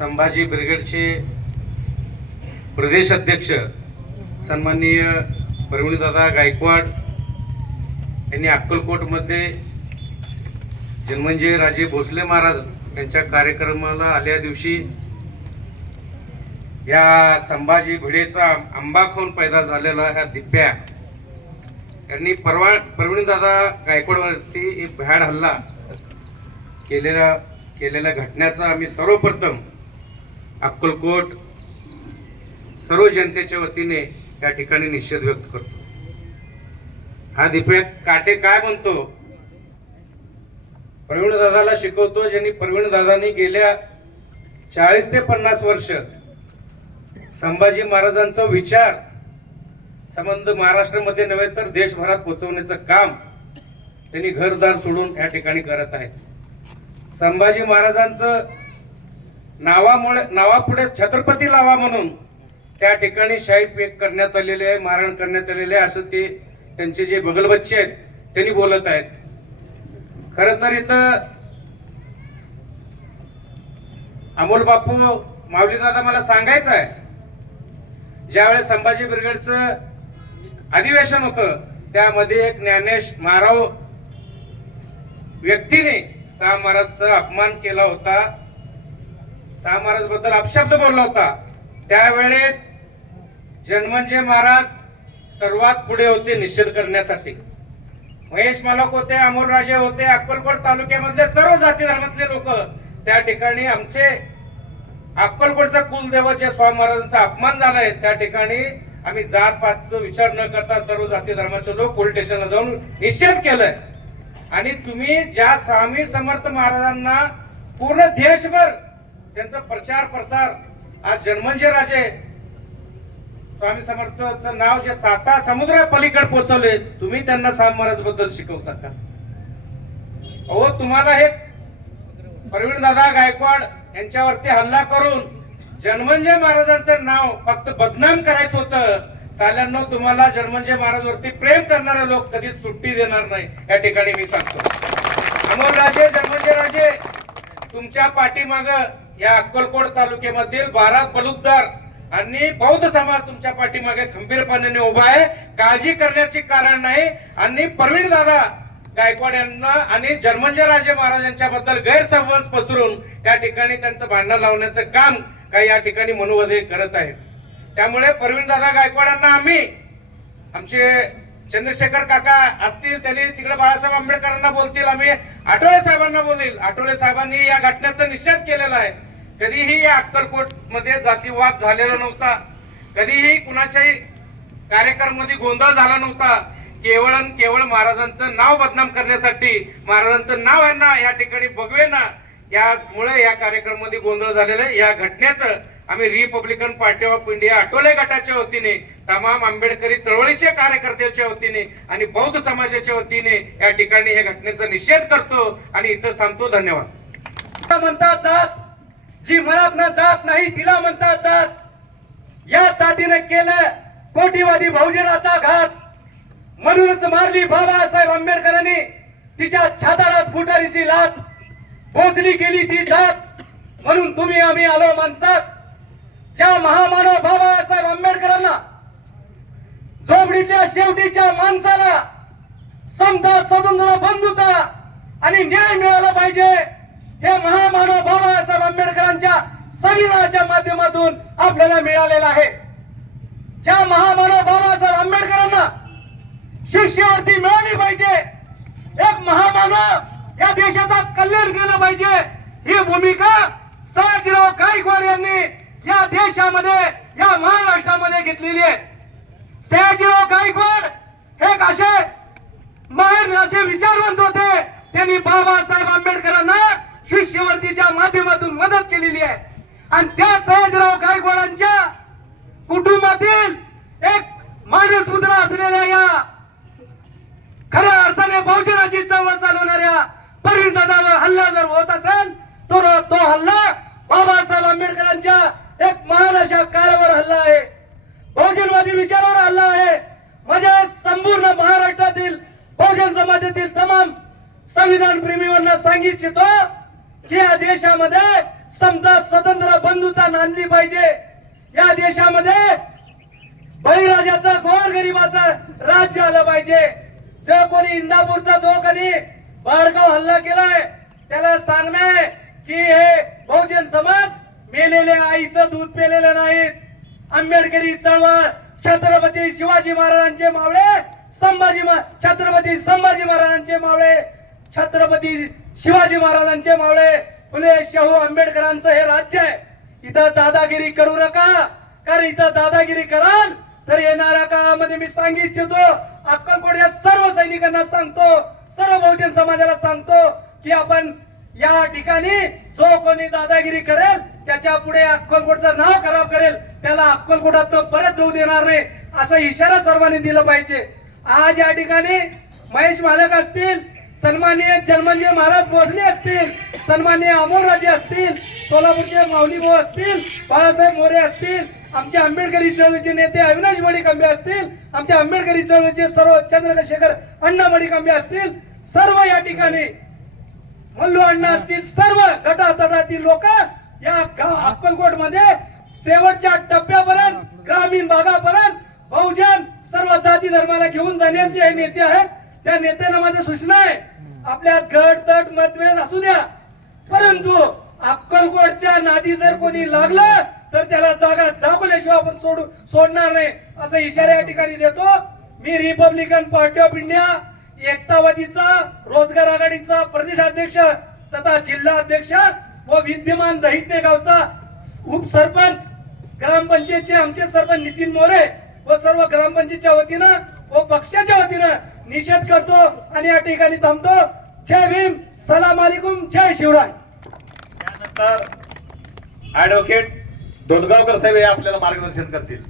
संभाजी ब्रिगेडचे प्रदेश अध्यक्ष सन्माननीय प्रवीणदादा गायकवाड यांनी अक्कलकोटमध्ये जन्मंजय राजे भोसले महाराज यांच्या कार्यक्रमाला आल्या दिवशी या संभाजी भिडेचा आंबा खाऊन पैदा झालेला ह्या दिप्या यांनी परवा प्रवीणदादा गायकवाडवरती एक भ्याड हल्ला केलेल्या केलेल्या घटनेचा आम्ही सर्वप्रथम अक्कलकोट सर्व जनतेच्या वतीने या ठिकाणी निषेध व्यक्त करतो. हा दिप्या काटे काय म्हणतो? प्रवीण दादाला शिकवतो ज्यांनी प्रवीण दादांनी गेल्या चाळीस ते पन्नास वर्ष संभाजी महाराजांचा विचार संबंध महाराष्ट्रामध्ये नव्हे तर देशभरात पोहोचवण्याचं काम त्यांनी घरदार सोडून या ठिकाणी करत आहेत. संभाजी महाराजांचं नावामुळे नावापुढे छत्रपती लावा म्हणून त्या ठिकाणी शाही पेक करण्यात आलेले आहे मारण करण्यात आलेले आहे असं ते त्यांचे जे बगलबच्चे आहेत त्यांनी बोलत आहेत. खर तर इथं अमोल बापू मावलीदादा मला सांगायचं आहे. ज्यावेळेस संभाजी ब्रिगेडचं अधिवेशन होतं त्यामध्ये एक ज्ञानेश महाराव व्यक्तीने शाह महाराजचा अपमान केला होता. शाह महाराजबद्दल अपशब्द बोलला होता. त्यावेळेस जन्मंजय महाराज सर्वात पुढे होते निषेध करण्यासाठी. महेश मालक होते अमोल राजे होते अक्कलकोट तालुक्यामधले सर्व जाती धर्मातले लोक त्या ठिकाणी आमचे अक्कलकोटचा कुलदेवाच्या स्वामी महाराजांचा अपमान झालाय त्या ठिकाणी आम्ही जात पातचा विचार न करता सर्व जाती धर्माचे लोक पोलीस स्टेशनला जाऊन निषेध केलाय. आणि तुम्ही ज्या स्वामी समर्थ महाराजांना पूर्ण देशभर त्यांचा प्रचार प्रसार आज जन्मंजय राजे स्वामी समर्थचं नाव जे साता समुद्रा पलीकडे पोहोचवले तुम्ही त्यांना स्वामी महाराजबद्दल शिकवता का? अहो तुम्हाला हे प्रवीण दादा गायकवाड यांच्यावरती हल्ला करून जन्मंजय महाराजांचं नाव फक्त बदनाम करायचं होतं. साल्यांनो तुम्हाला जन्मंजय महाराजवरती प्रेम करणारे लोक कधीच सुट्टी देणार नाही. या ठिकाणी मी सांगतो अमोल राजे जन्मंजय राजे तुमच्या पाठीमाग या अक्कलकोट तालुक्यामधील बारा बलुकदार आणि बौद्ध समाज तुमच्या पाठीमागे खंबीरपणाने उभा आहे. काळजी करण्याचे कारण नाही. आणि प्रवीण दादा गायकवाड यांना आणि जन्मंजय राजे महाराज यांच्याबद्दल गैरसमज पसरून या ठिकाणी त्यांचं भांडण लावण्याचं काम काही या ठिकाणी मनोवधे करत आहेत. त्यामुळे प्रवीण दादा गायकवाड यांना आम्ही आमचे चंद्रशेखर काका असतील त्यांनी तिकडे बाळासाहेब आंबेडकरांना बोलतील आम्ही आठवले साहेबांना बोलील आठवले साहेबांनी या घटनेचा निषेध केलेला आहे. कधीही या अक्कलकोटमध्ये जातीवाद झालेला नव्हता. कधीही कुणाच्याही कार्यक्रमामध्ये गोंधळ झाला नव्हता. केवळ आणि केवळ महाराजांचं नाव बदनाम करण्यासाठी महाराजांचं नाव यांना या ठिकाणी बघवे ना. यामुळे या कार्यक्रमामध्ये गोंधळ झालेला आहे. या घटनेचं आम्ही Republican Party of India Athawale गटाच्या वतीने तमाम आंबेडकरी चळवळीच्या कार्यकर्त्याच्या वतीने आणि बौद्ध समाजाच्या वतीने या ठिकाणी या घटनेचा निषेध करतो आणि इथंच थांबतो. धन्यवाद. म्हणतात जात जी मनातनं जात नाही तिला म्हणतात जात. या जातीने केलं कोटीवादी बहुजनाचा घात. म्हणूनच मारली बाबासाहेब आंबेडकरांनी तिच्या छाताडात फुटारीची लात. पोचली गेली ती जात. म्हणून तुम्ही आम्ही आलो माणसात. महामानव बाबासाहेब आंबेडकरांना. झोपडीतल्या शेवटीच्या माणसाला समता स्वतंत्र बंधुता आणि न्याय मिळाला पाहिजे. हे महामानव बाबासाहेब आंबेडकरांच्या संविधानाच्या माध्यमातून आपल्याला मिळालेलं आहे. ज्या महामानव बाबासाहेब आंबेडकरांना शिष्यवृत्ती मिळाली पाहिजे. एक महामानव या देशाचा कल्याण केलं पाहिजे. ही भूमिका सयाजीराव गायकवाड यांनी या देशामध्ये या महाराष्ट्रामध्ये घेतलेली आहे. सयाजीराव गायकवाड हे असे माहेर असे विचारवंत होते. त्यांनी बाबासाहेब आंबेडकरांना शिष्यवर्तीच्या माध्यमातून मदत केलेली आहे. आणि त्या सयाजीराव गायकवाडांच्या कुटुंबातील एक माणूस मुद्रा असलेल्या या खऱ्या अर्थाने बहुजनाची चळवळ चालवणाऱ्या परिणदादावर हल्ला जर होत असेल तर तो हल्ला बाबासाहेब आंबेडकरांच्या एक महान अशा कार्यावर हल्ला आहे. बहुजनवादी विचारावर हल्ला आहे. माझ्या संपूर्ण महाराष्ट्रातील बहुजन समाजातील तमाम संविधान प्रेमीवांना इच्छितो की या देशामध्ये समजा स्वतंत्र बंधुता नांदली पाहिजे. या देशामध्ये बळीराजाचं गोरगरिबाचं राज्य आलं पाहिजे. जो कोणी इंदापूरचा जो कोणी बाळगाव हल्ला केलाय त्याला सांगणार की हे बहुजन समाज मेलेल्या आईचं दूध पेलेलं नाहीत आंबेडकरी चळवळ छत्रपती शिवाजी महाराजांचे मावळे संभाजी छत्रपती संभाजी महाराजांचे मावळे छत्रपती शिवाजी महाराजांचे मावळे फुले शाहू आंबेडकरांचं हे राज्य आहे. इथं दादागिरी करू नका कारण इथं दादागिरी कराल तर येणाऱ्या काळामध्ये मी सांगू इच्छितो अक्कलकोट या सर्व सैनिकांना सांगतो सर्व बहुजन समाजाला सांगतो की आपण या ठिकाणी जो कोणी दादागिरी करेल त्याच्या पुढे अक्कलकोटचं नाव खराब करेल त्याला अक्कलकोटात परत जाऊ देणार नाही असा इशारा सर्वांनी दिला पाहिजे. आज या ठिकाणी महेश मालक असतील सन्माननीय जन्मंजय महाराज भोसले असतील सन्माननीय अमोलराजे असतील सोलापूरचे माऊली भाऊ असतील बाळासाहेब मोरे असतील आमचे आंबेडकरी चळवळीचे नेते अविनाश मडिकांबे असतील आमचे आंबेडकरी चळवळीचे सर्व चंद्रशेखर अण्णा मडिकांबे असतील सर्व या ठिकाणी मल्लू अण्णा असतील सर्व गटातटातील लोक या अक्कलकोटमध्ये शेवटच्या टप्प्यापर्यंत ग्रामीण भागापर्यंत बहुजन सर्व जाती धर्माला घेऊन जाण्याचे हे नेते आहेत. त्या नेत्यांना माझ्या सूचना आहे. आपल्यात गट तट मतभेद असू द्या. परंतु अक्कलकोटच्या नादी जर कोणी लागलं तर त्याला जागा दाखवल्याशिवाय आपण सोडू सोडणार नाही असा इशारा या ठिकाणी देतो. मी रिपब्लिकन पार्टी ऑफ इंडिया एकतावादीचा रोजगार आघाडीचा प्रदेशाध्यक्ष तथा जिल्हा अध्यक्ष व विद्यमान दहिटणे गावचा उपसरपंच ग्रामपंचायतचे आमचे सरपंच नितीन मोरे व सर्व ग्रामपंचायतच्या वतीनं व पक्षाच्या वतीनं निषेध करतो आणि या ठिकाणी थांबतो. जय भीम सलाम अलिकुम जय शिवराय. त्यानंतर ऍडव्होकेट दोनगावकर साहेब हे आपल्याला मार्गदर्शन करतील.